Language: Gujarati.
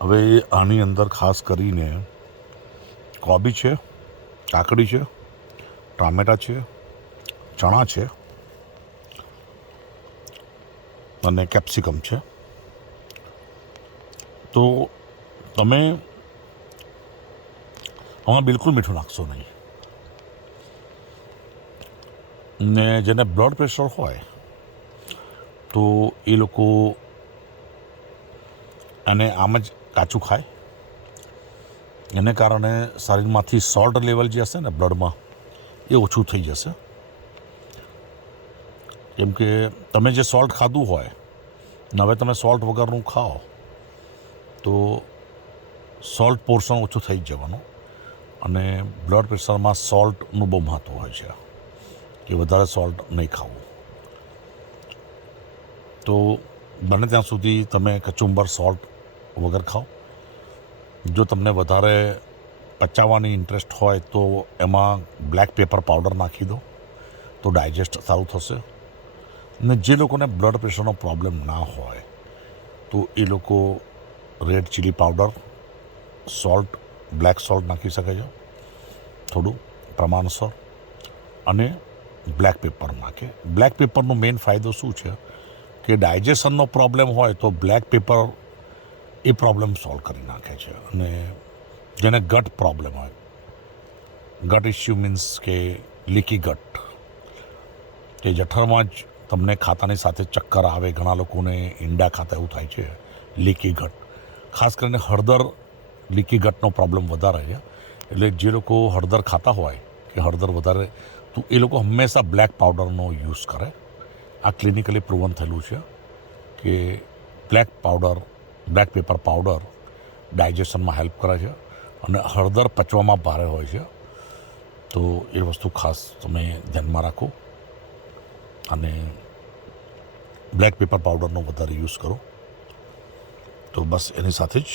હવે આની અંદર ખાસ કરીને કોબી છે, કાકડી છે, ટામેટાં છે, ચણા છે અને કેપ્સિકમ છે. તો તમે આમાં બિલકુલ મીઠું નાખશો નહીં. ને જેને બ્લડ પ્રેશર હોય તો એ લોકો એને આમ જ કાચું ખાય. એને કારણે શરીરમાંથી સોલ્ટ લેવલ જે હશે ને બ્લડમાં એ ઓછું થઈ જશે. કેમ કે તમે જે સોલ્ટ ખાધું હોય ને હવે તમે સોલ્ટ વગરનું ખાઓ તો સોલ્ટ પોર્શન ઓછું થઈ જ જવાનું. અને બ્લડ પ્રેશરમાં સોલ્ટનું બહુ મહત્ત્વ હોય છે કે વધારે સોલ્ટ નહીં ખાવું. તો બને ત્યાં સુધી તમે કચુંબર સોલ્ટ વગર ખાઓ. જો તમને વધારે પચાવવાની ઇન્ટરેસ્ટ હોય તો એમાં બ્લેક પેપર પાવડર નાખી દો તો ડાયજેસ્ટ સારું થશે. ને જે લોકોને બ્લડ પ્રેશરનો પ્રોબ્લેમ ના હોય તો એ લોકો red chilli powder, salt, black salt નાખી શકે છે થોડું પ્રમાણસર, અને બ્લેક પેપર નાખે. બ્લેક પેપરનો મેઇન ફાયદો શું છે કે ડાયજેશનનો પ્રોબ્લેમ હોય તો બ્લેક પેપર એ પ્રોબ્લેમ સોલ્વ કરી નાખે છે. અને જેને ગટ પ્રોબ્લેમ હોય, ગટ ઇસ્યુ મીન્સ કે લીકી ગટ, કે જઠરમાં જ તમને ખાતાની સાથે ચક્કર આવે, ઘણા લોકોને ઈંડા ખાતા એવું થાય છે, લીકી ગટ. ખાસ કરીને હળદર લીકી ગટનો પ્રોબ્લેમ વધારે છે. એટલે જે લોકો હળદર ખાતા હોય કે હળદર વધારે, તો એ લોકો હંમેશા બ્લેક પાવડરનો યુઝ કરે. આ ક્લિનિકલી પ્રૂવન થયેલું છે કે black powder, black pepper powder ડાયજેશનમાં હેલ્પ કરે છે. અને હળદર પચવામાં ભારે હોય છે, તો એ વસ્તુ ખાસ તમે ધ્યાનમાં રાખો અને બ્લેક પેપર પાવડરનો વધારે યુઝ કરો. તો બસ એની સાથે જ